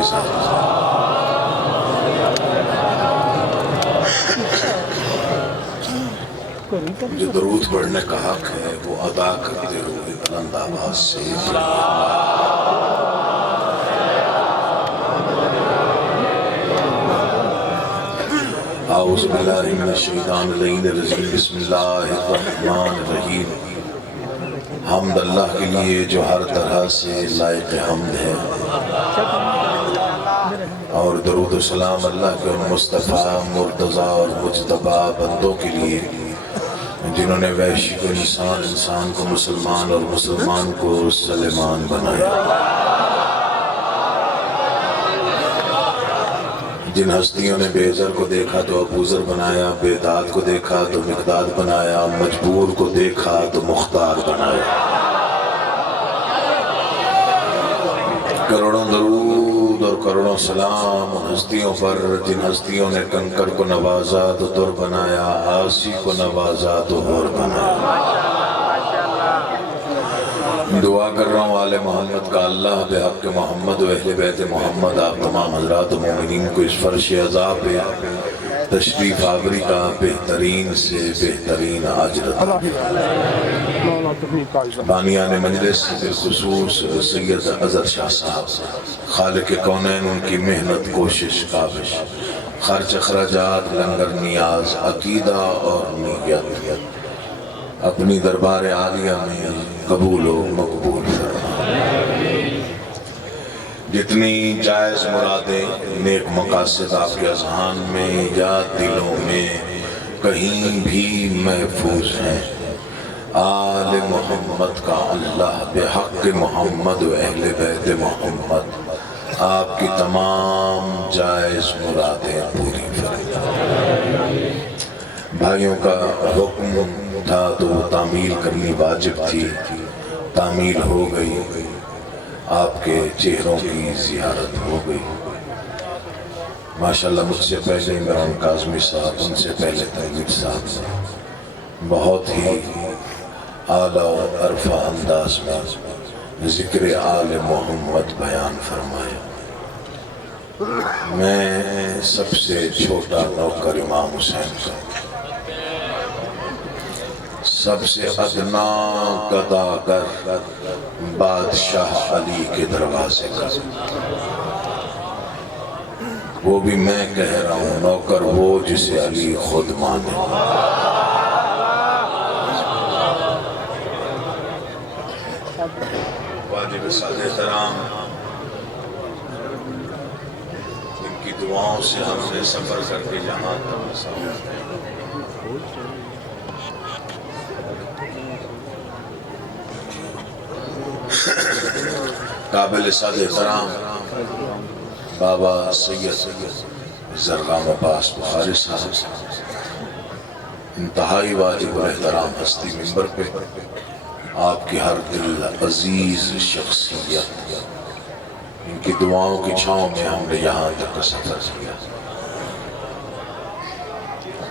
کے ساتھ جو درود پڑھنے کا حق ہے وہ ادا کرتے ہوئے بلند آواز سے اعوذ باللہ من الشیطان الرجیم بسم اللہ الرحمن الرحیم حمد اللہ کے لیے جو ہر طرح سے لائق حمد ہے، اور درود و سلام اللہ کے مصطفیٰ مرتضیٰ اور مجتبیٰ بندوں کے لیے جنہوں نے وحشی کو انسان کو مسلمان اور مسلمان کو سلیمان بنایا، جن ہستیوں نے بے زر کو دیکھا تو ابوذر بنایا، بے داد کو دیکھا تو مقداد بنایا، مجبور کو دیکھا تو مختار بنایا۔ کروڑوں درود اور کروڑوں سلام ان ہستیوں پر جن ہستیوں نے کنکر کو نوازا تو در بنایا، آسی کو نوازا تو ہور بنایا۔ دعا کر رہا ہوں آل محمد کا اللہ بحق محمد و اہل بیت محمد آپ تمام حضرات مومنین کو اس فرش عزا پہ تشریف آوری کا بہترین سے بہترین اجر عطا۔ بانیان مجلس بالخصوص سید اظہر شاہ صاحب، خالق کونین ان کی محنت کوشش کاوش خرچ اخراجات لنگر نیاز عقیدہ اور نیت اپنی دربار عالیہ میں قبول و مقبول فرما۔ جتنی جائز مرادیں نیک مقاصد آپ کے اذہان میں یا دلوں میں کہیں بھی محفوظ ہیں، آل محمد کا اللہ بحق محمد و اہل بیت محمد آپ کی تمام جائز مرادیں پوری فرما۔ بھائیوں کا حکم تھا تو وہ تعمیل کرنی واجب تھی، تعمیل ہو گئی، آپ کے چہروں کی زیارت ہو گئی۔ ماشاءاللہ مجھ سے پہلے عمران کاظمی صاحب، ان سے پہلے تنویر صاحب بہت ہی اعلیٰ و عرفہ انداز میں ذکر آل محمد بیان فرمایا۔ میں سب سے چھوٹا نوکر امام حسین کا، سب سے ادنا گداگر بادشاہ علی کے دروازے کا، وہ بھی میں کہہ رہا ہوں نوکر وہ جسے علی خود مانے۔ واجب سادہ احترام، ان کی دعاؤں سے ہم نے سفر کر کے یہاں تک پہنچا۔ قابل سادہ احترام بابا سید زرغام عباس بخاری صاحب، انتہائی واجب الاحترام ہستی منبر پہ، آپ کی ہر دل عزیز شخصیت، ان کی دعاؤں کی چھاؤں میں ہم نے یہاں تک کا سفر کیا۔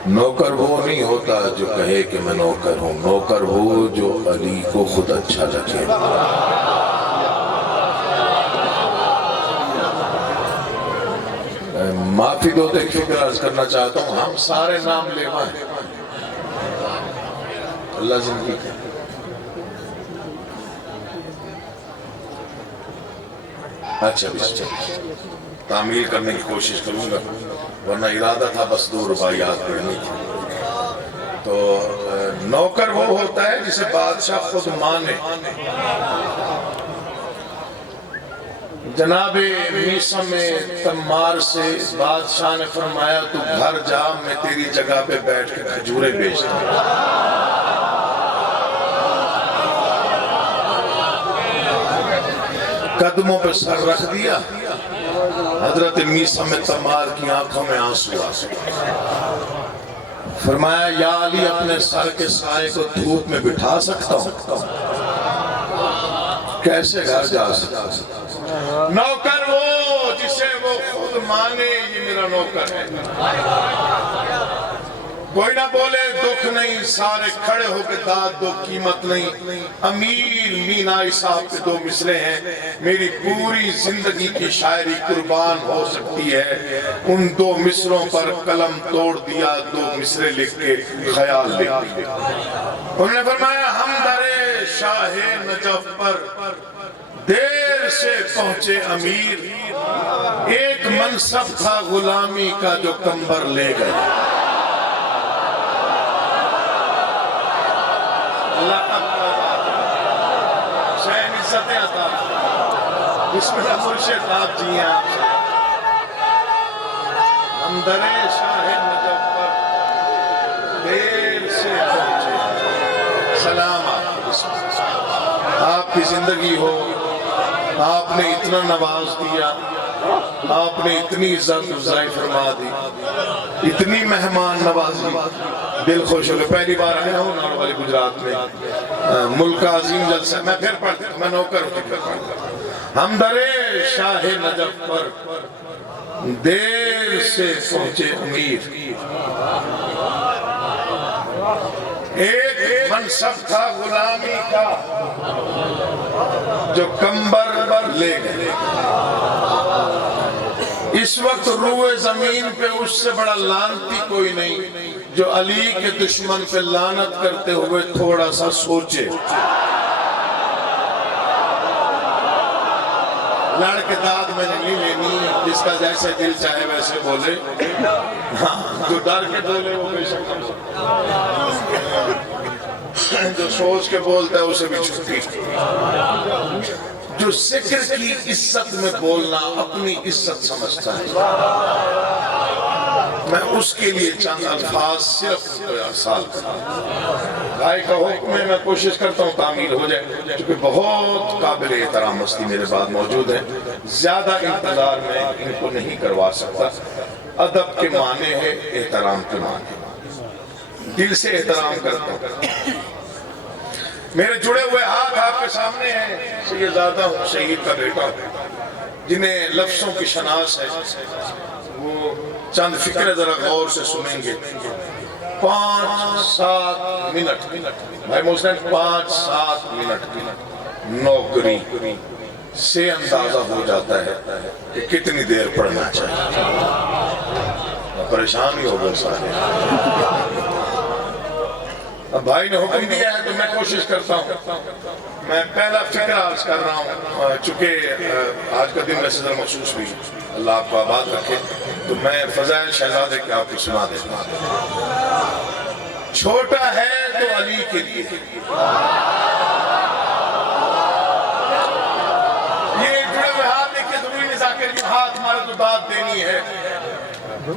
نوکر وہ نہیں ہوتا جو کہے کہ میں نوکر ہوں، نوکر وہ جو علی کو خود اچھا لگے۔ معافی دو تو ایک فکر عرض کرنا چاہتا ہوں، ہم سارے نام لیوا ہیں، اللہ زندگی کے اچھا تعمیل کرنے کی کوشش کروں گا، ورنہ ارادہ تھا بس 2 رباعیات پڑھنے کی۔ تو نوکر وہ ہوتا ہے جسے بادشاہ خود مانے۔ جناب میسم تمار سے بادشاہ نے فرمایا تو گھر جا، میں تیری جگہ پہ بیٹھ کے کھجوریں بیچتا ہوں۔ قدموں پہ سر رکھ دیا، حضرت میسم تمار کی آنکھوں میں آنسو آ گئے۔ فرمایا یا علی اپنے سر کے سائے کو دھوپ میں بٹھا سکتا ہوں؟ کیسے گھر جا سکتا ہوں؟ نوکر وہ جسے وہ خود مانے، یہ میرا نوکر ہے۔ کوئی نہ بولے دکھ نہیں، سارے کھڑے ہو کے داد دو قیمت نہیں۔ امیر مینائی صاحب کے دو مصرے ہیں، میری پوری زندگی کی شاعری قربان ہو سکتی ہے، ان دو مصروں پر قلم توڑ دیا، دو مصرے لکھ کے خیال لکھ دیا۔ انہوں نے فرمایا ہم درے شاہ نجف پر دیر سے پہنچے امیر، ایک منصب تھا غلامی کا جو کمبر لے گئے۔ اللہ حسین عزت عطا، بسم اللہ مرشد آپ جی ہیں آپ سے۔ ہم درے شاہ نجف پر دیر سے پہنچے، سلام آپ کی زندگی ہو، آپ نے اتنا نواز دیا، آپ نے اتنی عزت افزائی فرما دی، اتنی مہمان نوازی، دل خوش ہو گئے۔ پہلی بار آیا ہوں نارو والی گجرات میں، ملک کا عظیم جلسہ، میں پھر پڑھتا ہوں، میں نوکر ہوں۔ ہم درے شاہ نجف پر دیر سے پہنچے امیر، ایک منصب تھا غلامی کا جو کمبر لے گئے۔ اس وقت روئے زمین پہ اس سے بڑا لعنتی کوئی نہیں جو علی کے دشمن پہ لعنت کرتے ہوئے تھوڑا سا سوچے۔ لڑ کے داد میں نہیں لینی، جس کا جیسے دل چاہے ویسے بولے، جو ڈر کے بولے وہ بے شک، جو سوچ کے بولتا ہے اسے بھی چھٹی، جو ذکر کی عزت میں بولنا اپنی عزت سمجھتا ہے، میں اس کے لیے چند الفاظ صرف ارسال کرتا ہوں۔ بھائی کا حکم ہے، میں کوشش کرتا ہوں تعمیل ہو جائے، کیونکہ بہت قابل احترام ہستی میرے بعد موجود ہے، زیادہ انتظار میں ان کو نہیں کروا سکتا۔ ادب کے معنی ہے احترام کے معنی، دل سے احترام کرتا ہوں۔ میرے جڑے ہوئے ہاتھ آپ کے سامنے ہیں، سیدزادہ ہوں، شہید کا بیٹا ہوں، جنہیں لفظوں کی شناس ہے، وہ چند فکرے ذرا غور سے سنیں گے۔ 5-7 منٹ، بھائی محسن 5-7 منٹ نوکری سے اندازہ ہو جاتا ہے کہ کتنی دیر پڑھنا چاہیے۔ پریشان ہی ہو گئے سارے۔ اب بھائی نے حکم دیا ہے تو میں کوشش کرتا ہوں۔ میں پہلا فکر عرض کر رہا ہوں، چونکہ آج کا دن ویسے ذرا مخصوص بھی، اللہ آپ کو آباد رکھے، تو میں فضائل شہزادے کے آپ کو سنا دیتا ہوں۔ چھوٹا ہے تو علی کے لیے، یہ جڑے ہوئے ہاتھ دیکھیں ضروری نہیں ذاکر کی ہاتھ ہمارا تو داد دینی ہے،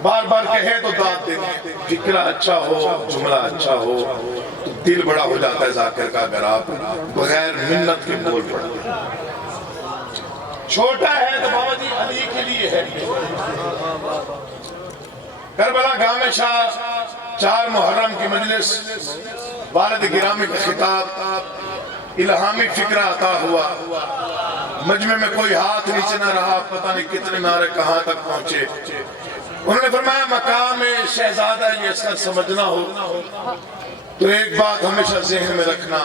بار بار کہے تو داد دینی ہے، فکرہ اچھا ہو، جملہ اچھا ہو تو دل بڑا ہو جاتا ہے ذاکر کا، اگر آپ بغیر منت کے بول پڑتے ہیں۔ چھوٹا ہے تو بابا جی علی کے لیے ہے۔ کربلا گام شاہ 4 محرم کی مجلس، والد گرامی کا خطاب، الہامی فکرہ عطا ہوا، مجمع میں کوئی ہاتھ نیچے نہ رہا، پتہ نہیں کتنے نعرے کہاں تک پہنچے۔ انہوں نے فرمایا مقام شہزادہ یہ اصل سمجھنا ہو تو ایک بات ہمیشہ ذہن میں رکھنا،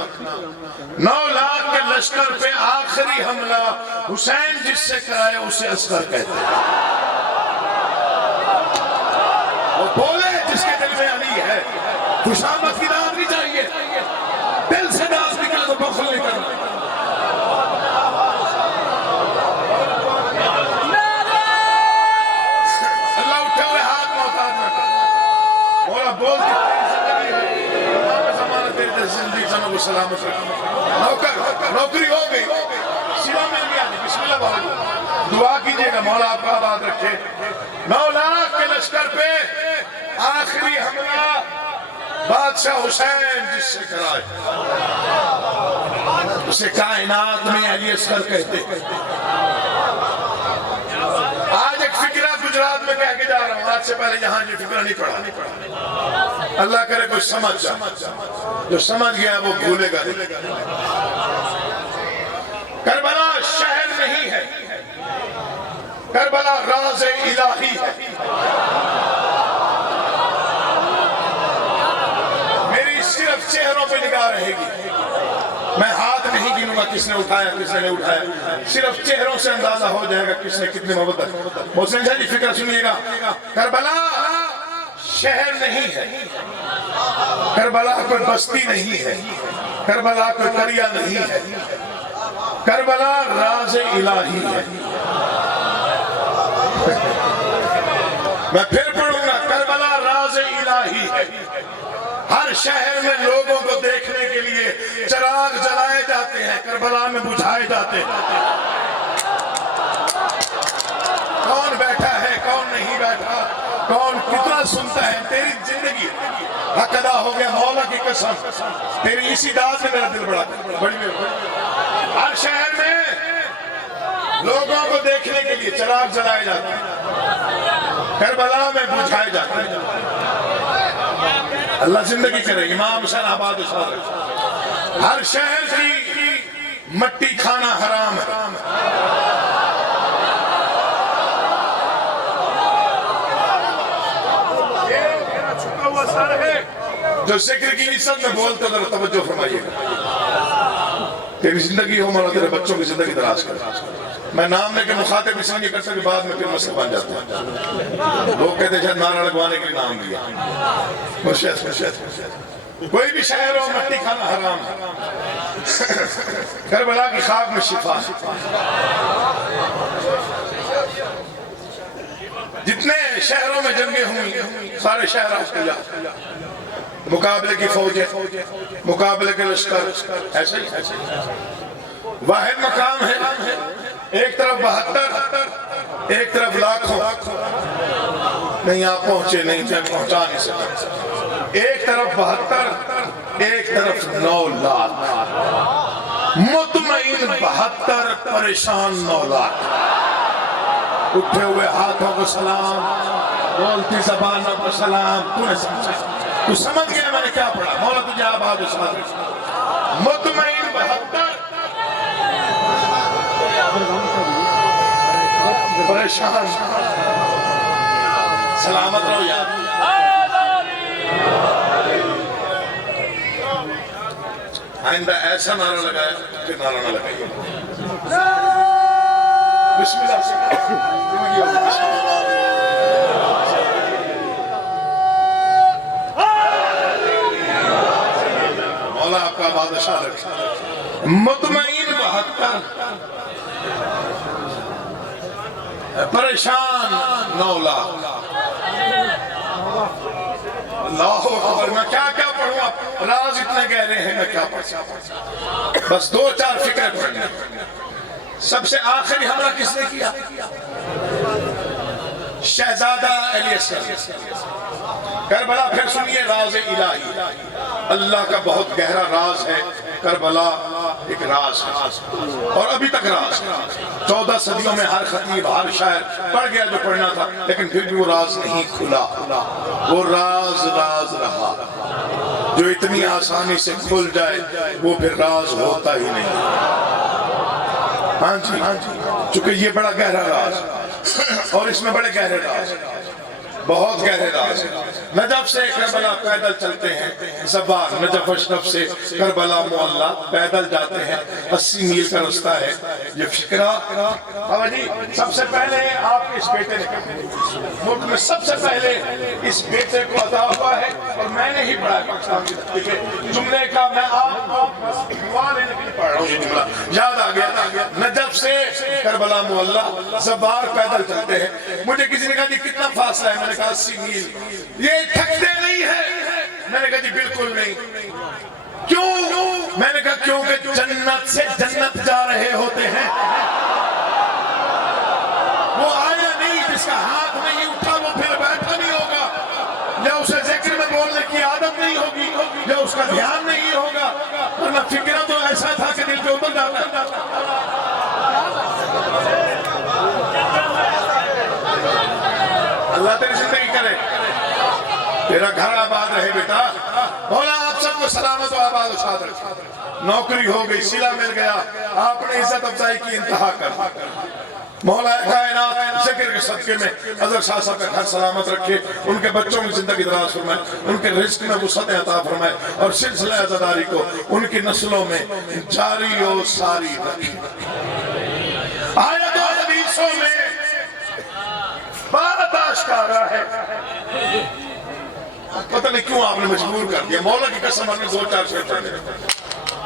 9 لاکھ کے لشکر پہ آخری حملہ حسین جس سے کرائے اسے اصغر کہتے ہیں۔ وہ بولے جس کے دل میں علی ہے، خوشامد کی داد نہیں چاہیے، دل سے داد نکلے تو بخل نہیں کرنا۔ اللہ اٹھے ہوئے ہاتھ محتاج نہ کر، مولا بول کے زندگی جنب و سلامت رکھیں۔ نوکری ہو گئی، سوا مل گیا، بسم اللہ بہت دعا کیجئے گا مولا آپ کا آباد رکھے۔ 9 لاکھ کے لشکر پہ آخری حملہ بادشاہ حسین جس سے کرائے اسے کائنات میں علی اصغر کہتے۔ آج ایک فکرہ گجرات میں کہہ کے جا رہا ہوں، آج سے پہلے یہاں یہ فکرہ نہیں پڑھا، اللہ کرے کوئی سمجھ جائے، جو سمجھ گیا وہ بھولے گا نہیں۔ کربلا شہر نہیں ہے، کربلا راز الہی ہے۔ صرف چہروں پہ نگاہ رہے گی. میں ہاتھ نہیں گنوں گا کس نے اٹھایا کس نے نہیں اٹھایا, صرف چہروں سے اندازہ ہو جائے گا کس نے کتنی محبت. محسن شاہ جی فکر سنیے گا, کربلا شہر نہیں ہے, کربلا کوئی بستی نہیں ہے, کربلا کوئی قریہ نہیں ہے, کربلا راز الہی ہے. میں پھر پڑھوں گا, کربلا راز الہی ہے. ہر شہر میں لوگوں کو دیکھنے کے لیے چراغ جلائے جاتے ہیں, کربلا میں بجھائے جاتے ہیں. کون بیٹھا ہے کون نہیں بیٹھا, کون کتنا سنتا ہے, تیری زندگی حق ادا ہو گیا مولا کی قسم, تیری اسی داد میں میرا دل بڑا بڑی میں. ہر شہر میں لوگوں کو دیکھنے کے لیے چراغ جلائے جاتے ہیں, کربلا میں بجھائے جاتے ہیں. اللہ زندگی کرے, امام حسین آباد شاہ. ہر شہر کی مٹی کھانا حرام ہے. جو ذکر کی عزت میں بولتے ہو ذرا توجہ فرمائیے گا. تیری زندگی ہو مولا تیرے بچوں کی زندگی دراز کر. میں نام لے کے مخاطب اس نہیں کر سکتے, بعد میں پھر مسئلہ بن جاتا ہے. لوگ کہتے ہیں نعرہ لگوانے کے نام دیا. کوئی بھی شہر ہو مٹی کھانا حرام ہے. کربلا کی خاک میں شفا. جتنے شہروں میں جنگیں ہوئی سارے شہر آج کل مقابلے کی فوجیں, مقابلے کے لشکر, ایسے واحد مقام ہے. ایک طرف 72 ایک طرف لاکھوں. نہیں آپ پہنچے نہیں پہنچا نہیں سکتے. ایک طرف 72 ایک طرف 9 لاکھ. مطمئن 72 پریشان 9 لاکھ. اٹھے ہوئے ہاتھوں کو سلام, بولتی زبانوں کو سلام. تو نے سمجھا, تو سمجھ گیا میں نے کیا پڑھا, مولا تجھے آباد و سمجھ. مطمئن 72 پریشان سلامت رہو یار. آئندہ ایسا نعرہ لگایا کہ نعرہ نہ لگائیے. بسم اللہ سے مولا آپ کا بادشاہ رکھے. مطمئن 72 پریشان 9 لاکھ. اللہ اکبر. میں کیا کیا پڑھوں, آپ راز اتنے گہرے ہیں میں کیا پڑھوں. بس 2-4 فکریں پڑھنے. سب سے آخری حملہ کس نے کیا؟ شہزادہ علی اصغر. کربلا پھر سنیے راز الہی. اللہ کا بہت گہرا راز ہے. کربلا ایک راز ہے اور ابھی تک راز ہے. 14 صدیوں میں ہر خطیب ہر شاعر پڑھ گیا جو پڑھنا تھا, لیکن پھر بھی وہ راز نہیں کھلا. وہ راز رہا. جو اتنی آسانی سے کھل جائے وہ پھر راز ہوتا ہی نہیں. ہاں جی, چونکہ یہ بڑا گہرا راز اور اس میں بڑے گہرے راز, بہت گہرے راز. نجف سے کربلا پیدل چلتے ہیں, زبان نجف اشرف سے کربلا معلیٰ پیدل جاتے ہیں. 80 میل کا رستہ ہے. یہ فکرہ بابا جی سب سے پہلے آپ کے اس بیٹے نے ملک میں سب سے پہلے اس بیٹے کو عطا ہوا ہے, اور میں نے ہی پڑھا پاکستان کی دھرتی پہ جملے کا. میں آپ کو دعا لینے کے لیے پڑھ رہا ہوں, یہ جملہ یاد آ گیا. نجف سے کربلا معلیٰ زبان پیدل چلتے ہیں. مجھے کسی نے کہا جی کتنا فاصلہ ہے, میں نے کہا 80 میل. یہ تھکتے نہیں ہے. میں نے کہا جی بالکل نہیں. کیوں؟ میں نے کہا کیونکہ جنت سے جنت جا رہے ہوتے ہیں. وہ آیا نہیں جس کا ہاتھ نہیں اٹھا وہ پھر بیٹھا نہیں ہوگا, یا اسے ذکر میں بولنے کی عادت نہیں ہوگی, یا اس کا دھیان نہیں ہوگا. ورنہ فکرہ تو ایسا تھا کہ دل پہ اتر جاتا. اللہ تیری زندگی کرے, تیرا گھر آباد رہے بیٹا. مولا آپ سب کو سلامت و آباد و شاد رکھے. نوکری ہو گئی, صلہ مل گیا, آپ نے عزت افزائی کی انتہا کر. مولا کائنات ذکر کے صدقے میں حضرت شاہ صاحب کا گھر سلامت رکھے، ان کے بچوں کی زندگی دراز فرمائے، ان کے رزق میں وسعت عطا فرمائے، اور سلسلہ عزاداری کو ان کی نسلوں میں جاری و ساری رکھے۔ آیت و حدیثوں میں بات آشکارا ہے، پتہ نہیں کیوں آپ نے مجبور کر دیا، مولا کی قسم ہم نے 2-4 شعر پڑھنے۔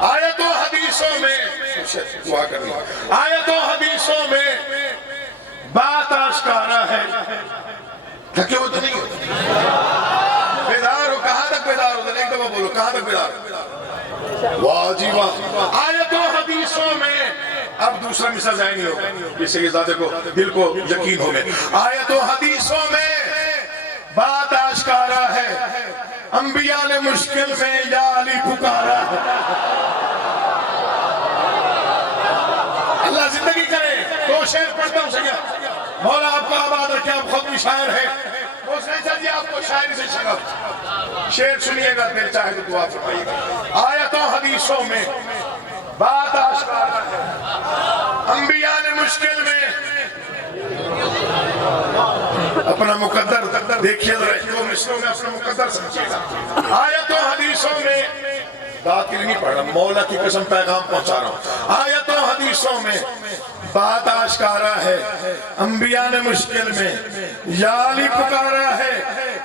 آیت و حدیثوں میں دعا کرنی، آیت و حدیثوں میں بات آشکارا ہے، تھکے ہو تو نہیں ہو؟ بیدار ہو؟ کہاں تک بیدار ہو؟ ایک دفعہ بولو، کہاں تک بیدار ہو؟ واہ جی واہ۔ آیت و حدیثوں میں اب دوسرا مثال ظاہر نہیں ہوگا، جس سے یہ ذات کو دل کو یقین ہو گئے۔ آیت و حدیثوں میں بات آشکارا ہے، انبیاء نے مشکل میں یا علی پکارا ہے۔ اللہ زندگی کرے، 2 شعر پڑھتا ہوں سکیا، مولا آپ کو آباد رکھے، آپ خود بھی شاعر ہے، وہ سنسا جی آپ کو شاعری سے شغف، شعر سنیے گا، دل چاہے تو دعا فرمائیے گا۔ آیت و حدیثوں میں بات آشکارا ہے، انبیاء نے مشکل میں اپنا مقدر دیکھیے ذرا، 2 مصروں میں اپنا مقدر سمجھیے گا۔ آیت و حدیثوں میں بات کے لیے نہیں پڑھ رہا، مولا کی قسم پیغام پہنچا رہا ہوں۔ آیت و حدیثوں میں بات آشکارا ہے، انبیاء نے مشکل میں یا علی پکارا ہے،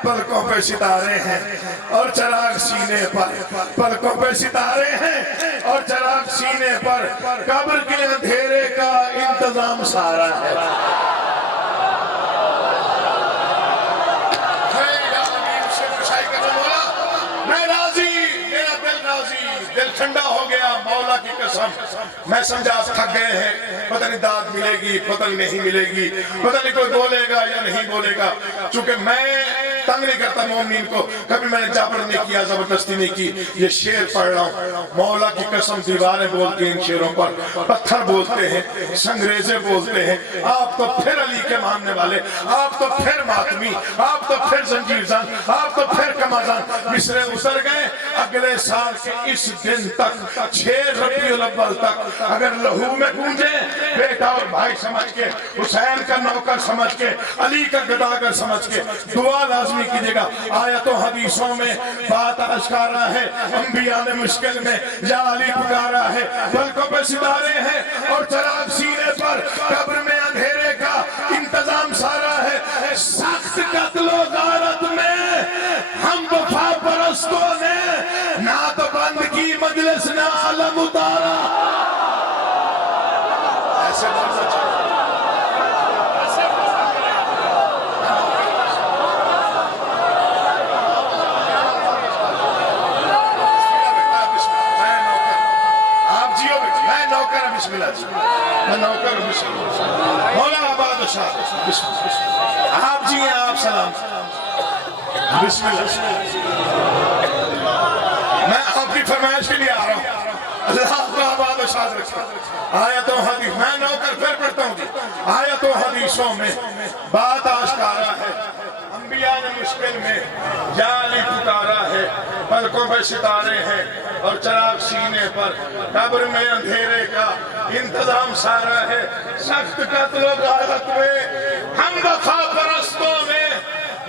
پلکوں پہ ستارے ہیں اور چراغ سینے پر، پلکوں پہ ستارے ہیں اور چراغ سینے پر، قبر کے اندھیرے کا انتظام سارا ہے۔ دل ٹھنڈا ہو گیا، مولا کی قسم میں سمجھا آپ تھک گئے ہیں، پتہ نہیں داد ملے گی، پتہ نہیں ملے گی، پتہ نہیں کوئی بولے گا یا نہیں بولے گا، چونکہ میں تنگ نہیں کرتا مومنین کو، کبھی میں نے جبر نہیں کیا، زبردستی نہیں کی، یہ شعر پڑھ رہا ہوں، مولا کی قسم دیواریں بولتی ہیں ان شعروں پر، پتھر بولتے ہیں، سنگریزے بولتے ہیں، آپ تو پھر علی کے ماننے والے، آپ تو پھر ماتمی، آپ تو پھر زنجیر زن، آپ تو پھر کمازن، مصرے اتر گئے، اگلے سال کے اس دن تک 6 ربیع الاول تک اگر لہو میں گونجے، بیٹا اور بھائی سمجھ کے، حسین کا نوکر سمجھ کے، علی کا گداگر سمجھ کے دعا لازمی کیجئے گا۔ آیت و حدیثوں میں بات آشکارا ہے، انبیاء نے مشکل میں یا علی پکارا ہے، پلکوں پہ ستارے ہیں اور چراغ سینے پر، قبر میں اندھیرے کا انتظام سارا ہے، سخت قتل و غارت میں ہم وفا پرستوں نے نہ تو بند کی مجلس نہ عالم اتارا۔ ایسے بولنا چاہیے، آپ جیو بیٹا، میں نوکر بسم اللہ جی، میں نوکر بسم اللہ، مولا آباد و شاہ بسم اللہ، آپ جی ہیں، آپ سلام بسم اللہ، میں آپ کی فرمائش کے لیے آ رہا ہوں، اللہ آپ کو آباد و شاد رکھے۔ آیت و حدیث میں نوکر پھر پڑھتا ہوں جی، آیت و حدیثوں میں بات آشکارا ہے، انبیاء نے مشکل میں یا علی پکارا ہے، پلکوں پہ ستارے ہیں اور چراغ سینے پر، قبر میں اندھیرے کا انتظام سارا ہے، سخت قتل و غارت میں ہم وفا پرستوں نے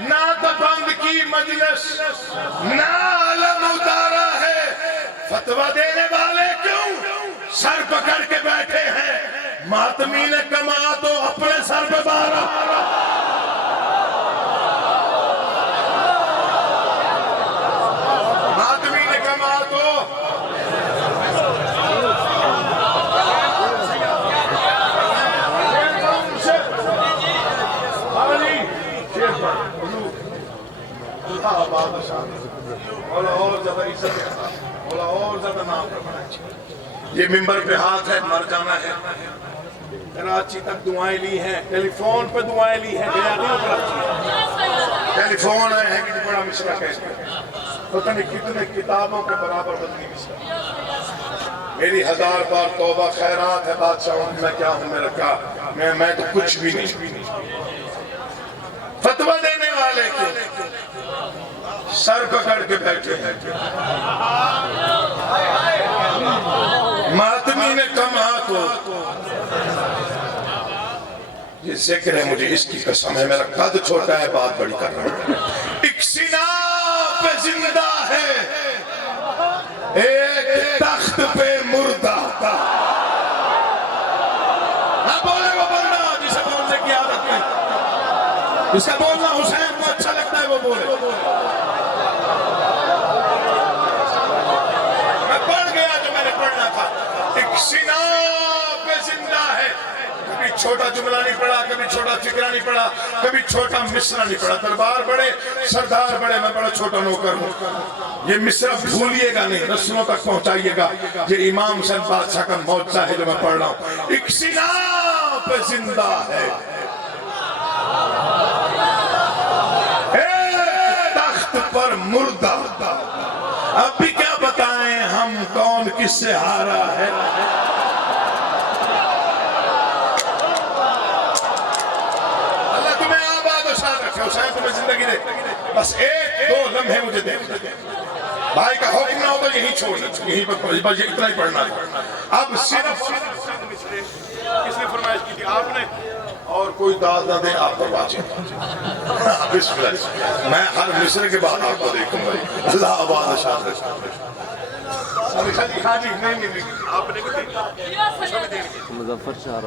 نہ تو بند کی مجلس نہ علم اتارا ہے، فتوہ دینے والے کیوں سر پکڑ کے بیٹھے ہیں، ماتمی نے کما تو اپنے سر پہ بارا، ماتمی نے کما تو اور زیادہ عزت ہے، اور زیادہ نام رکھنا چاہیے۔ یہ ممبر پہ ہاتھ ہے، مر جانا ہے، کراچی تک دعائیں لی ہیں، ٹیلی فون پہ دعائیں لی ہیں، گیا نہیں کراچی، ٹیلی فون آئے ہیں کہ بڑا مشرق ہے، پتہ نہیں کتنے کتابوں کے برابر بدنی مشرق، میری 1000 بار توبہ خیرات ہے بادشاہوں، میں کیا ہوں میرا کیا، میں تو کچھ بھی نہیں، فتوہ دینے والے کے سر پکڑ کے بیٹھے ہیں، ماتمی نے کما تو، یہ ذکر ہے مجھے اس کی قسم ہے، میرا قد چھوٹا ہے، بات بڑی کر رہا ہوں۔ ایک سینہ پہ زندہ ہے، ایک تخت پہ مردہ۔ نہ بولے وہ بندہ جسے بولنے کی عادت نہیں، جس کا بولنا حسین کو اچھا لگتا ہے وہ بولے۔ میں پڑھ گیا جو میں نے پڑھنا تھا۔ ایک سینہ پہ زندہ ہے، کبھی چھوٹا جملہ نہیں پڑھا، کبھی چھوٹا فکرہ نہیں پڑھا، کبھی چھوٹا مصرع نہیں پڑھا۔ دربار بڑے، سردار بڑے، میں بڑا چھوٹا نوکر ہوں۔ یہ مصرع بھولیے گا نہیں، رسولوں تک پہنچائیے گا۔ یہ امام حسین بادشاہ کا معجزہ ہے جو میں پڑھ رہا ہوں۔ ایک سینہ پہ زندہ ہے، ایک تخت پر مردہ۔ اب بھی کیا بتائیں ہم کون کس سے ہارا ہے؟ اللہ تمہیں آباد و شاد رکھے، حسین تمہیں زندگی دے۔ بس ایک دو لمحے مجھے دے، بھائی کا حکم نہ ہو تو یہیں چھوڑنا، یہیں پر بس یہ اتنا ہی پڑھنا ہے۔ اب صرف کس نے فرمائش کی تھی؟ آپ نے؟ اور کوئی داد نہ دے آپ پر باچے۔ بسم اللہ، میں ہر مصرع کے بعد آپ کو دیکھوں گا۔ اللہ آباد و شاد رکھے۔ خاجی نہیں آپ نے مظفر شاہ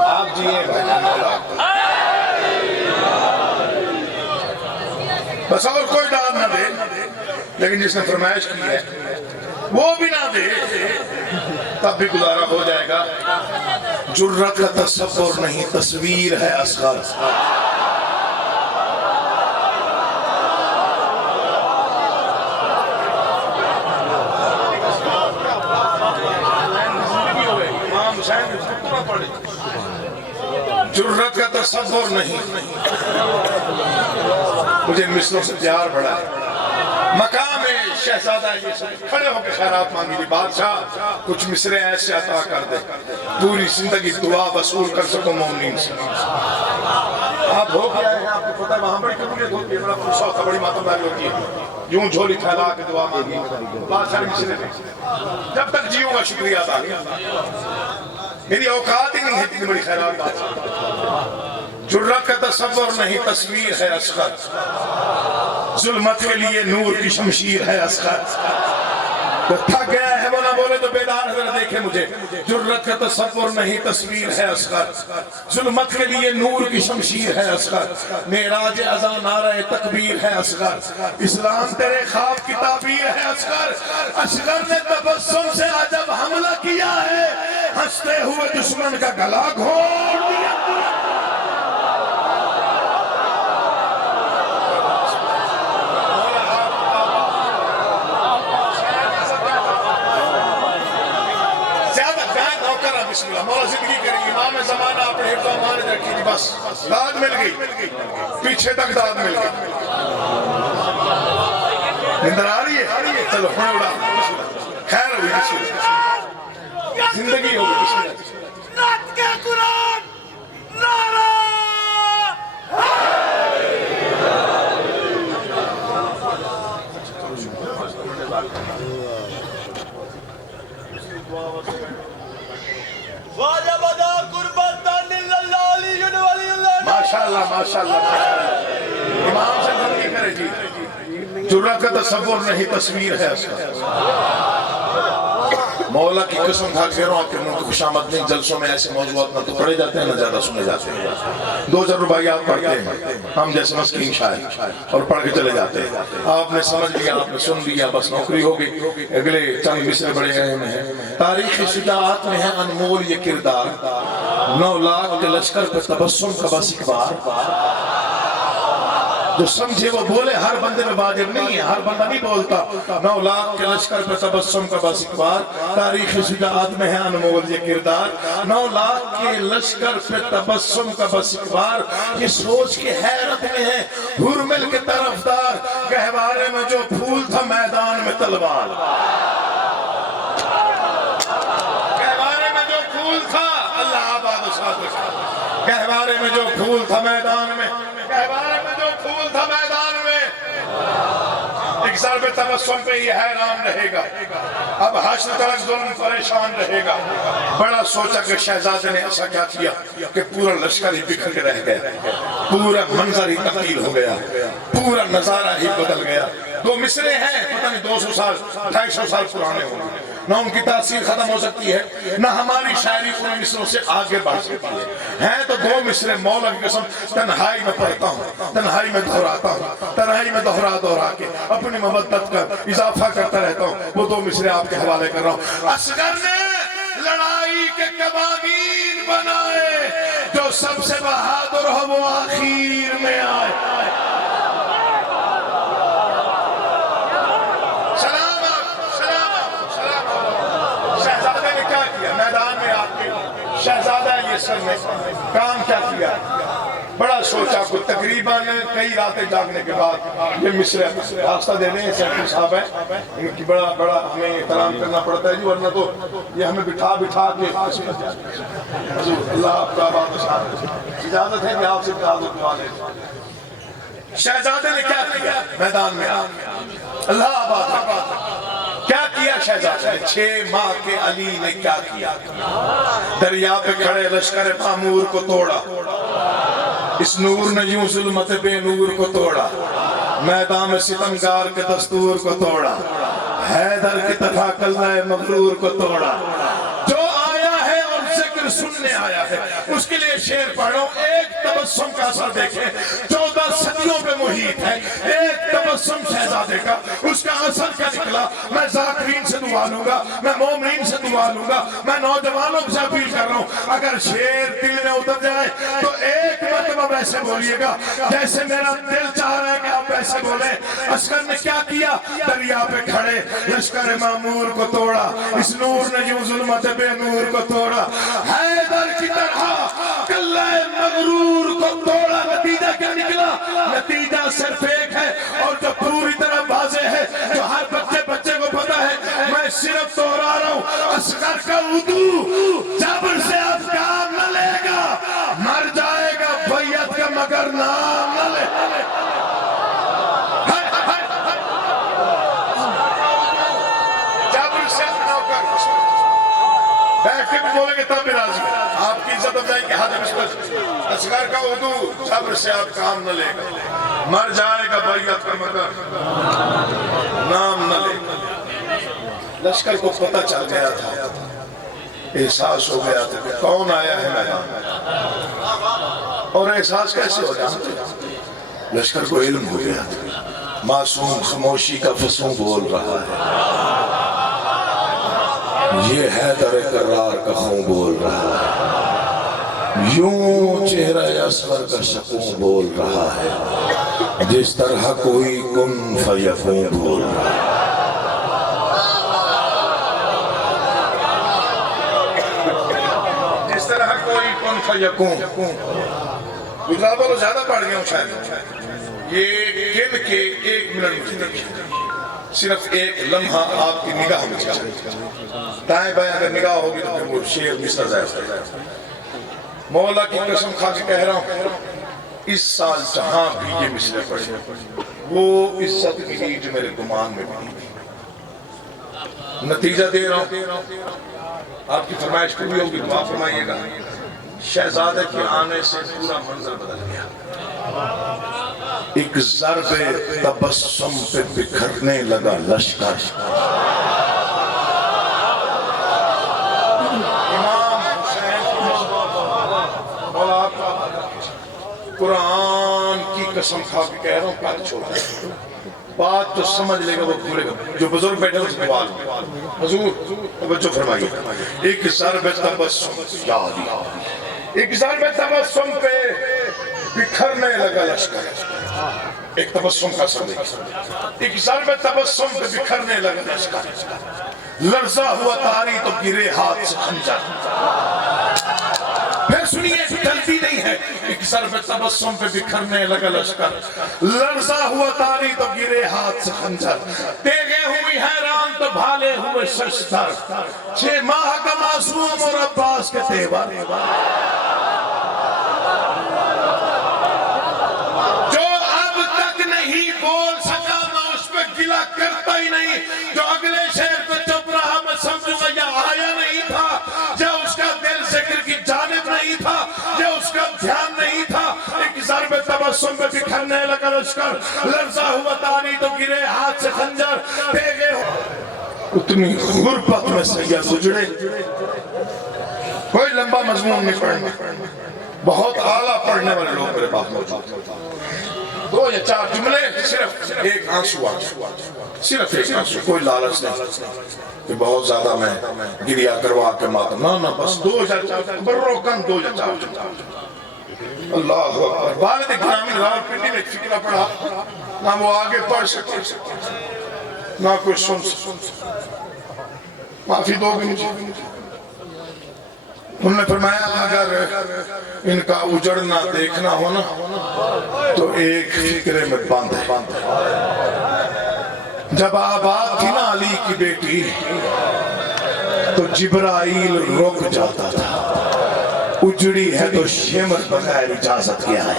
آپ جیے بس، اور کوئی داد نہ دے، لیکن جس نے فرمائش کی ہے وہ بھی نہ دے، تب بھی گزارا ہو جائے گا۔ جرت کا تصور نہیں، تصویر ہے اصغر۔ جرت کا تصور نہیں، مجھے مصروں سے پیار بڑھا ہے۔ مقام شہزادہ یہ سب کھڑے ہو کے خیرات مانگی تھی، بادشاہ کچھ مصرے ایسے عطا کر دے پوری زندگی دعا وصول کر سکو مومنین سے۔ آپ ہو گیا ہے، آپ کو پتہ ہے وہاں بڑی قبولیت ہوتی ہے، بڑا فرصہ بڑی ماتمداری ہوتی ہے۔ یوں جھولی پھیلا کے دعا مانگی بادشاہ مصرے میں، جب تک جیوں گا شکریہ ادا کیا، میری اوقات ہی نہیں ہے اتنی بڑی خیرات بادشاہ۔ جرت کا تصور نہیں، تصویر ہے اصغر۔ ظلمت کے لیے نور کی شمشیر ہے اصغر۔ تو تھک گیا ہے وہ نہ بولے تو بیدار حضرت دیکھے مجھے۔ جرت کا تصور نہیں، تصویر ہے اصغر۔ ظلمت کے لیے نور کی شمشیر ہے اصغر۔ معراج اذان نعرہ تکبیر ہے اصغر۔ اسلام تیرے خواب کی تعبیر ہے اصغر۔ اصغر نے تبسم سے عجب حملہ کیا ہے، ہنستے ہوئے دشمن کا گلا گھونٹ دیا۔ بسم اللہ، مولا زندگی کریں، امام زمانہ اپنے حفظ و امان رکھی تھی، بس داد مل گئی، پیچھے تک داد مل گئی۔ نندر آ رہی ہے؟ چلو ہوں اڑا، خیر ہوئی، بسم اللہ، زندگی ہوگی، بسم اللہ۔ نعت کے قرآن نعرہ ماشاءاللہ ماشاءاللہ ماشاءاللہ، امام سے زندگی کرے جی۔ جرت کا تصور نہیں، تصویر ہے اس کا۔ مولا کی قسم کھا کے رہا ہوں، آپ کے منہ کی خوشامد نہیں، جلسوں میں ایسے موضوعات نہ تو پڑھے جاتے ہیں نہ زیادہ سنے جاتے ہیں۔ 2000 رباعیات پڑھتے ہیں ہم جیسے مسکین شاعر، اور پڑھ کے چلے جاتے ہیں۔ آپ نے سمجھ لیا، آپ نے سن لیا، بس نوکری ہو گئی۔ اگلے چند مصرے بڑے اہم ہیں۔ تاریخ شجاعت میں ہے انمول یہ کردار، 9 لاکھ کے لشکر پہ تبسم کا بس ایک بار۔ جو سمجھے وہ بولے، ہر بندے میں واجب نہیں ہے، ہر بندہ نہیں بولتا۔ 9 لاکھ کے لشکر پہ تبسم کا بس ایک بار، تاریخ شجاعت میں ہے انمول یہ کردار۔ 9 لاکھ کے لشکر پہ تبسم کا بس ایک بار، یہ سوچ کے حیرت میں ہے ہرمل کے طرفدار، گہوارے میں جو پھول تھا میدان میں تلوار۔ گہوارے میں جو پھول تھا، اللہ آباد و شاد رکھے، گہوارے میں جو پھول تھا میدان میں، گہوارے میں جو پھول تھا میدان میں، ایک ایک سال پہ تبسم پہ یہ حیران رہے گا، اب حشر تک ظلم پریشان رہے گا۔ بڑا سوچا کہ شہزادے نے ایسا کیا کیا کہ پورا لشکر ہی بکھر کے رہ گیا، پورا منظر ہی تبدیل ہو گیا، پورا نظارہ ہی بدل گیا۔ دو مصرے ہیں پتہ نہیں 200 سال 250 سال پرانے ہوں گے، نہ ان کی تاثیر ختم ہو سکتی ہے، نہ ہماری شاعری ان مصروں سے آگے بڑھ سکتی ہے۔ ہیں تو دو مصرے، مولا کی قسم تنہائی میں پڑھتا ہوں، تنہائی میں دہراتا ہوں، تنہائی میں دہرا کے اپنی محبت کا اضافہ کرتا رہتا ہوں۔ وہ دو مصرے آپ کے حوالے کر رہا ہوں۔ اصغر نے لڑائی کے قوانین بنائے، جو سب سے بہادر ہو وہ آخر میں آئے۔ میدان میں آپ کے شہزادہ یہ سر نے کام کیا کیا، بڑا سوچا کو تقریباً کئی راتیں جاگنے کے بعد یہ مصرے راستہ دینے ہیں، سیکٹری صاحب ہیں، ان کی بڑا ہمیں احترام کرنا پڑتا ہے جی، ورنہ تو یہ ہمیں بٹھا کے حضور اللہ آپ کا بات اجازت ہے کہ آپ سے تعلق دعا لیں۔ شہزادے نے کیا کیا میدان میں اللہ آباد کیا کیا شہزادے نے؟ 6 ماہ کے علی نے کیا کیا؟ دریا پہ کھڑے لشکر معمور کو توڑا، اس نور نے یوں ظلمت بے نور کو توڑا، میدان میں ستمگار کے دستور کو توڑا، حیدر کی طرح قلعہ مغرور کو توڑا۔ جو آیا ہے اور ذکر سننے آیا ہے اس کے لیے شعر پڑھو، ایک تبسم کا اثر دیکھیں، 14 صدیوں پہ محیط ہے، ایک تبسم شہزادے کا، اس کا اثر کیا نکلا۔ میں ذاکرین سے دعا لوں گا، میں مومنین سے دعا لوں گا، میں نوجوانوں سے اپیل کر رہا ہوں، اگر شعر دل میں اتر جائے تو ایک مرتبہ ویسے بولیے گا جیسے میرا دل چاہ رہا ہے کہ آپ ایسے بولیں۔ اصغر نے کیا کیا؟ دریا پہ کھڑے لشکر معمور کو توڑا، اس نور نے یوں ظلمت بے نور کو توڑا، حیدر کی طرح قلعہ مغرور کو توڑا۔ نتیجہ کیا نکلا؟ نتیجہ صرف ایک ہے اور جو پوری طرح واضح ہے، جو ہر بچے کو پتا ہے، میں صرف دوہرا رہا ہوں، اصغر کا عدو جبر سے اب کام نہ لے گا، مر جائے گا بیعت کا مگر نام نہ لے۔ جبر سے نوکر بیٹھ کے بھی بولیں گے تب بھی راضی، آپ کی عزت افزائی کے ہاتھ میں اصغر کا عدو جبر سے اب کام نہ لے گا، مر جائے گا بیعت کا مگر نام نہ لے گا۔ لشکر کو پتہ چل گیا تھا، احساس ہو گیا تھا کہ کون آیا ہے میدان میں، اور احساس کیسے ہو جانتے؟ لشکر کو علم ہو گیا تھا، معصوم خاموشی کا فسوں بول رہا ہے، یہ حیدر کرار کا خون بول رہا ہے، یوں چہرہ اصغر کا سکون بول رہا ہے، جس طرح کوئی کن فیکون بول رہا ہے۔ جس طرح کوئی کن فیکون، گزار بولو زیادہ پڑھ گیا ہوں شاید، یہ گن کے 1 منٹ مجھے دیکھیں، صرف ایک لمحہ آپ کی نگاہ میں چاہیے، دائیں بائیں اگر نگاہ ہوگی تو پھر وہ شعر مصرع ظاہر۔ مولا کی قسم کھا کے کہہ رہا ہوں، اس سال جہاں بھی یہ مصرع پڑھے وہ عزت کی نہیں جو میرے گمان میں بھی نہیں۔ نتیجہ دے رہا ہوں، آپ کی فرمائش پوری ہوگی، دعا فرمائیے گا۔ شہزادے کے آنے سے پورا منظر بدل گیا، ایک ضرب تبسم پہ بکھرنے لگا لشکر۔ قرآن کی قسم کھا کے کہہ رہا ہوں، کل چھوڑا بات تو سمجھ لے گا وہ بھولے گا، جو بزرگ بیٹھے ہیں اس کے بعد حضور توجہ فرمائیے، ایک ضرب تبسم ایک ضرب تبسم پہ بکھرنے لگا لشکر، ایک تبسم کا سر ایک ضرب تبسم پہ بکھرنے لگا لشکر، لرزہ ہوا تاری تو گرے ہاتھ سے خنجر۔ پھر سنیے، جلدی نہیں ہے، ایک ضرب تبسم پہ بکھرنے لگا لشکر، لرزہ ہوا تاری تو گرے ہاتھ سے خنجر، تیغے ہوئی حیران تو بھالے ہوئے ششتر، 6 ماہ کا معصوم اور عباس کے تیور، جو اب تک نہیں بول سکا میں اس پہ گلہ کرتا ہی نہیں. جو اگلے شعر پہ چپ رہا میں سمجھوں گا یا آیا نہیں تھا, یا اس کا دل ذکر کی جانب نہیں تھا, یا اس کا دھیان نہیں تھا. ایک ضرب تبسم پہ بکھرنے لگا لشکر, لرزا ہوا تانی تو گرے ہاتھ سے خنجر, تیغے اتنی غربت میں سید گزرے. کوئی لمبا مضمون نہیں پڑھنا, بہت اعلیٰ پڑھنے والے لوگ میرے پاس موجود. 2 یا 4 جملے, صرف ایک آنسو, صرف ایک آنسو, کوئی لالچ نہیں کہ بہت زیادہ میں گریا کروا کے ماتم, نہ بس 2 یا 4 بروکن 2 یا 4 جملے. اللہ اکبر. والد گرامی راول پنڈی میں ایک فکرہ پڑھا, نہ وہ آگے پڑھ سکتے نہ کوئی سن سکتے. معافی دو گے مجھے. انہوں نے فرمایا اگر ان کا اجڑنا دیکھنا ہونا تو ایک فکرے میں بند ہے. جب آباد تھی نا علی کی بیٹی تو جبرائیل رک جاتا تھا, اجڑی ہے تو شمر بغیر اجازت کیا ہے.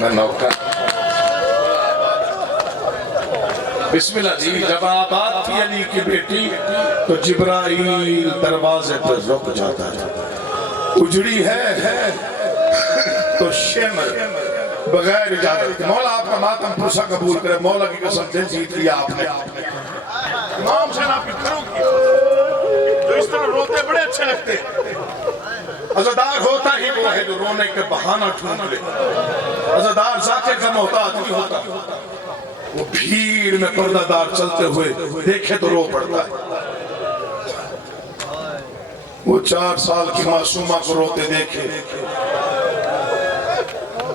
میں نوکر بسم اللہ جی. جب آباد تھی علی کی بیٹی تو جبرائیل دروازے پر رک جاتا تھا, اجڑی ہے تو شمر بغیر اجازت. مولا آپ کا ماتم پرسا قبول کرے, مولا کی قسم دل جیت لیا آپ نے. امام حسین آپ کی کرو کی جو اس طرح روتے بڑے اچھے لگتے. عزادار ہوتا ہی وہ ہے جو رونے کے بہانہ ڈھونڈ لے. عزادار ذاکر کا محتاج نہیں ہوتا, وہ بھیڑ میں پردہ دار چلتے ہوئے دیکھے تو رو پڑتا ہے. وہ 4 سال کی معصومہ کو روتے دیکھے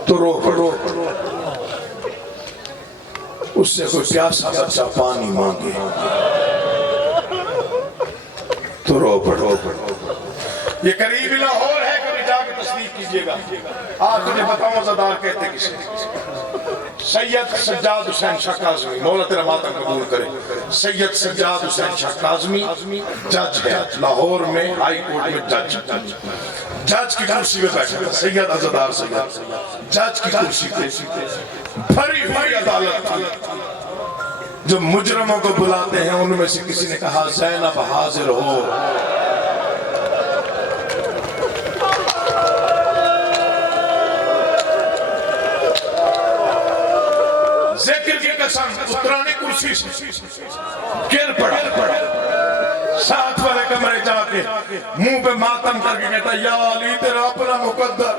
تو رو پڑو. اس سے کوئی پیاسا بچہ پانی مانگے تو رو پڑو. یہ قریب لاہور ہے, کبھی جا کے تصدیق کیجئے گا. آج تجھے بتاؤں عزادار کہتے کسے. سید سجاد حسین شاہ کاظمی, مولا تیرا ماتم قبول کرے. سید سجاد حسین شاہ کاظمی جج ہے لاہور میں, ہائی کورٹ میں جج. جج کی کرسی میں بیٹھا تھا سید عزادار سید. جج کی کرسی پہ بھری ہوئی عدالت تھی. جو مجرموں کو بلاتے ہیں ان میں سے کسی نے کہا زینب حاضر ہو. ذکر کی قسم اترانی کرسی سے گر پڑا. ساتھ والے کمرے جا کے منہ پہ ماتم کر کے کہتا یا علی تیرا اپنا مقدر,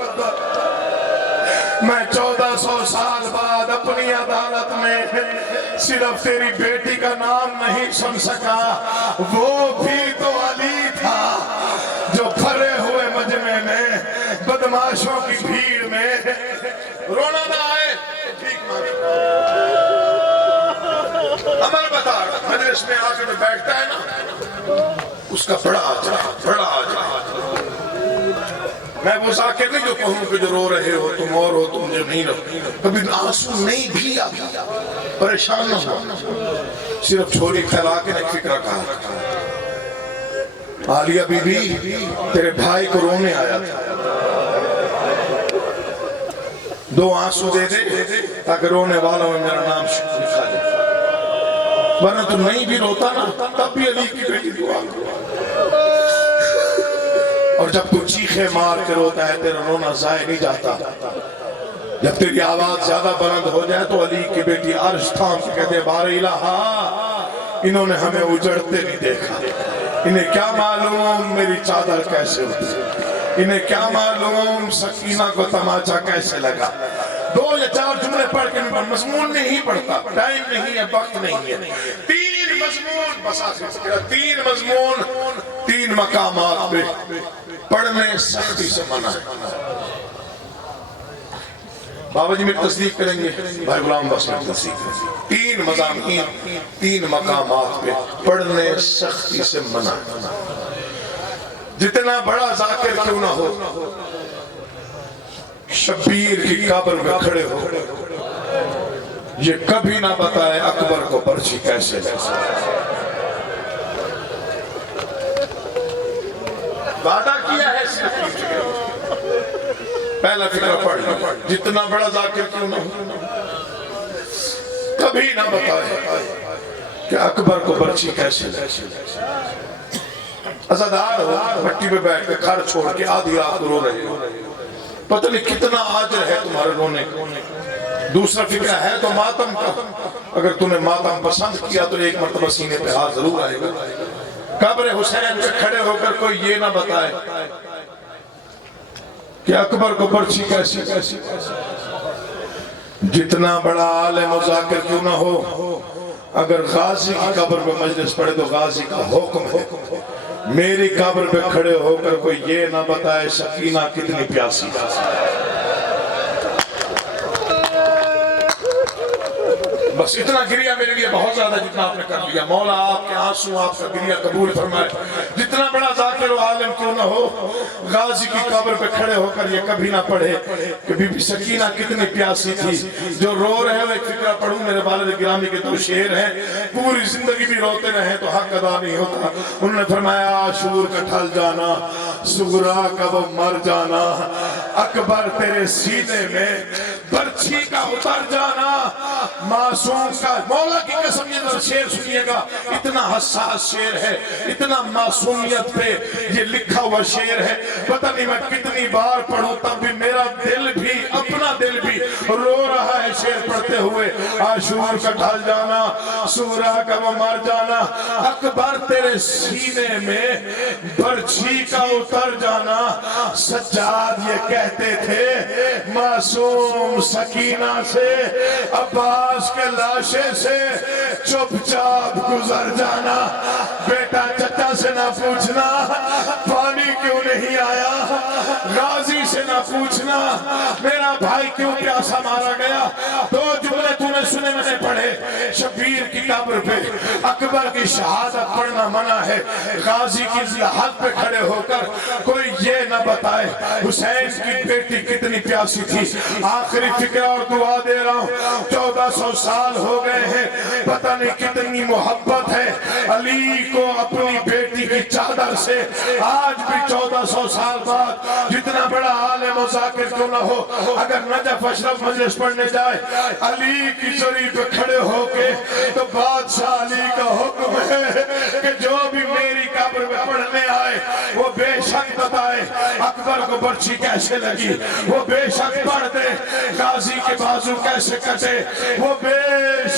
میں 1400 سال بعد اپنی عدالت میں صرف تیری بیٹی کا نام نہیں سن سکا. وہ بھی تو علی تھا جو بھرے ہوئے مجمع میں بدماشوں کی بھیڑ میں رونا نہ آئے ٹھیک مانگے. عمل بتا مجلس میں آ کے جو بیٹھتا ہے نا اس کا بڑا آجرا, بڑا آجرا. میں وہ ذاکر نہیں جو کہوں کہ جو رو رہے ہو تم اور ہو تم جو نہیں رہو. کبھی آنسو نہیں بھی آتا, پریشان نہ ہو, صرف چھوڑی پھیلا کے ایک فکرہ کہا. عالیہ بی بی تیرے بھائی کو رونے آیا تھا, 2 آنسو دے دے تاکہ رونے والوں میں میرا نام لکھا جائے, ورنہ تو نہیں بھی روتا نا تب بھی علی کی بیٹی دعا کرو. اور جب تو چیخے مار کے روتا ہے تیرا رونا ضائع نہیں جاتا. جب تیری آواز زیادہ بلند ہو جائے تو علی کی بیٹی عرش تھام سے کہتے ہیں بار الہا انہوں نے ہمیں اجڑتے نہیں دیکھا, انہیں کیا معلوم میری چادر کیسے ہوتی, انہیں کیا معلوم سکینہ کو تماچا کیسے لگا. 2 یا 4 جملے پڑھ کے مضمون نہیں پڑھتا, ٹائم نہیں ہے, وقت نہیں ہے. 3 مضمون بس آخر سے 3 مضمون 3 مقامات پہ پڑھنے سختی سے منع ہے. بابا جی میری تصدیق کریں گے, بھائی غلام بس میری تصدیق کریں گے. 3 مضامین 3 مقامات پہ پڑھنے سختی سے منع ہے. جتنا بڑا ذاکر کیوں نہ ہو, شبیر کی قبر میں کھڑے ہو, یہ کبھی نہ بتائے اکبر کو پرچی کیسے لگے. وعدہ کیا ہے صرف پہلا فکرہ پڑھ لیں, جتنا بڑا ذاکر کیوں نہ ہو کبھی نہ بتائے کہ اکبر کو برچھی کیسے لگی۔ عزادار ہو مٹی پہ بیٹھ کے گھر چھوڑ کے آدھی رات رو رہے ہو، پتہ نہیں کتنا آجر ہے تمہارے رونے کا۔ دوسرا فکر ہے تو ماتم کا، اگر تم نے ماتم پسند کیا تو ایک مرتبہ سینے پہ ہاتھ ضرور آئے گا۔ قبر حسین پہ کھڑے ہو کر کوئی یہ نہ بتائے کہ اکبر کو برچھی کیسی جتنا بڑا عالم و ذاکر کیوں نہ ہو، اگر غازی کی قبر پہ مجلس پڑے تو غازی کا حکم ہے۔ میری قبر پہ کھڑے ہو کر کوئی یہ نہ بتائے سکینہ کتنی پیاسی۔ بس اتنا گریہ میرے لیے بہت زیادہ جتنا آپ نے کر لیا۔ مولا آپ کے آنسو آپ کا گریہ قبول فرمائے۔ جتنا بڑا ذاکر و عالم کیوں نہ ہو، غازی کی قبر پہ کھڑے ہو کر یہ کبھی نہ پڑھے کہ بی بی سکینہ کتنی پیاسی تھی۔ جو رو رہے ہو ایک فکرہ پڑھوں، میرے والد گرامی کے دو شعر ہیں، پوری زندگی بھی روتے رہے تو حق ادا نہیں ہوتا۔ انہوں نے فرمایا عاشور کا ڈھل جانا، سغرا کا وہ مر جانا، اکبر تیرے سینے میں برچھی کا اتر جانا، معصوم کا۔ مولا کی قسم یہ شعر سنیے گا، اتنا حساس شعر ہے، اتنا معصومیت پہ یہ لکھا ہوا شعر ہے۔ پتہ نہیں میں کتنی بار پڑھوں تب بھی میرا دل بھی، اپنا دل بھی رو رہا ہے شعر پڑھتے ہوئے۔ عاشور کا ڈھل جانا، سغرا کا وہ مر جانا، اکبر تیرے سینے میں برچھی کا اتر جانا۔ سجاد یہ کہتے تھے معصوم سکینہ سے، عباس کے لاشے سے چپ چاپ گزر جانا۔ بیٹا چچا سے نہ پوچھنا پانی کیوں نہیں آیا، غازی سے نہ پوچھنا میرا بھائی کیوں پیاسا مارا گیا۔ دو جملے تو نے سنے میں نے پڑھے، شبیر کی قبر پہ اکبر کی شہادت پڑھنا منع ہے، غازی کی لحد پہ کھڑے ہو کر کوئی یہ نہ بتائے حسین کی بیٹی کتنی پیاسی تھی۔ آخری فکر اور دعا دے رہا ہوں، 1400 سال ہو گئے ہیں، پتہ نہیں کتنی محبت ہے علی کو اپنی بیٹی کی چادر سے۔ آج بھی 1400 سال بعد جتنا بڑا عالم و ذاکر کیوں نہ ہو، اگر نجف اشرف مجلس پڑھنے جائے علی کی زری پہ کھڑے ہو کے تو بادشاہ علی کا حکم ہے کہ جو بھی میری قبر میں پڑھنے آئے وہ بے شک بتائے اکبر کو برچھی کیسے لگی، وہ بے شک پڑھ دے غازی کے بازو کیسے کٹے، وہ بے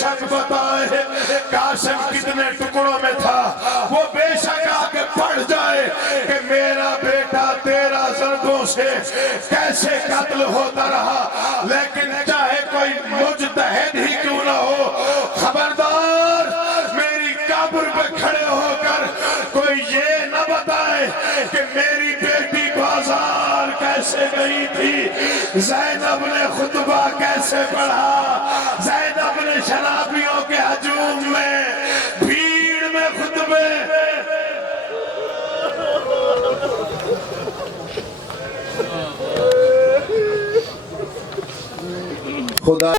شک بتائے قاسم کتنے ٹکڑوں میں تھا، وہ بے شک آ کے پڑھ جائے کہ میرا بیٹا 13 ضربوں سے کیسے قتل ہوتا رہا۔ لیکن چاہے کوئی مجتہد ہی کیوں نہ ہو، خبردار میری قبر پہ کھڑے ہو کر کوئی یہ نہ بتائے کہ میری بیٹی بازار کیسے گئی تھی، زینب نے خطبہ کیسے پڑھا، زینب نے شرابیوں کے ہجوم میں بھیڑ میں خطبے۔ خدا